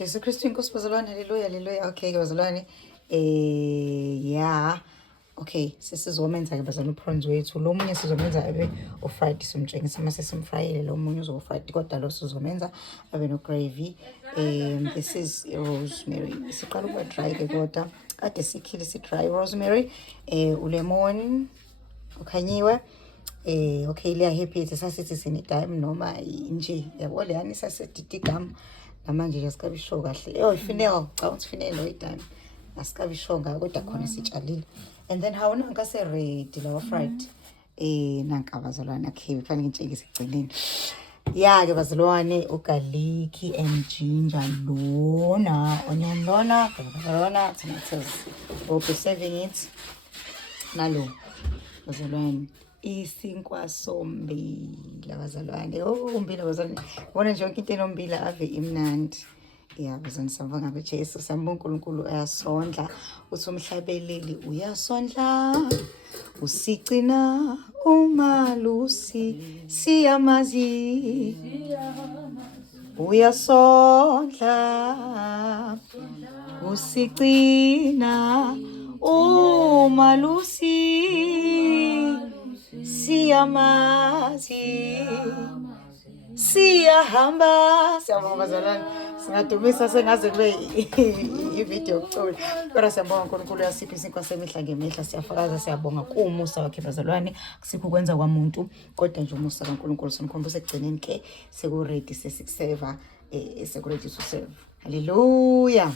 Jesu Kristu inkosi bazalwane, haleluya haleluya. Okay ke bazalwane, yeah, okay, sesizomenza ke bazalwane prawns wethu. Lo munye sizomenza abe o-fried, somtshengisa mase simfrayile. Lo munye uzo-fried kodwa lo sizomenza abe no gravy. This is rosemary. Siqala ukuba dry ke kodwa kade sikhile si-dry rosemary, ulemon ukhanyiwe. Okay, leya happy sasithi sinedime noma nje yabo leyani sasedidikam namanje nje sikabisho kahle ifineka cha ukuthi finelo idime asikabisho ngako kodwa khona sitshalile. And then how nanka se ready lawa fried nanka bazalwane akhe kufanele ngitshengise egcineni. Yeah ke bazalwane, ugarlic and ginger lona, onion lona, bazalwane, tomatoes. We'll be serving it nalo bazalwane. Isinkwa sombila bazalwane. Umbila bazalwane, bona nje yonke into enombila ave imnandi. Yeah bazalwane, siyabonga beJesu, siyambonga uNkulunkulu uyasondla, uthi umhlabeleli uyasondla, usigcina umalusi siyamazi, uyasondla usigcina umalusi siyamazi, siyahamba. Siyabonga bazalwane, singadumisa sengaze kube ivideo yokucula kodwa siyabonga uNkulunkulu uyasipha isinkwa semihla ngemihla. Siyafakaza siyabonga kuumusa wakhe bazalwane, akusikho ukwenza kwamuntu kodwa nje umusa kaNkulunkulu. Sonikhomba sekugcineni ke seku ready sesikuseva, seku ready to serve. Hallelujah.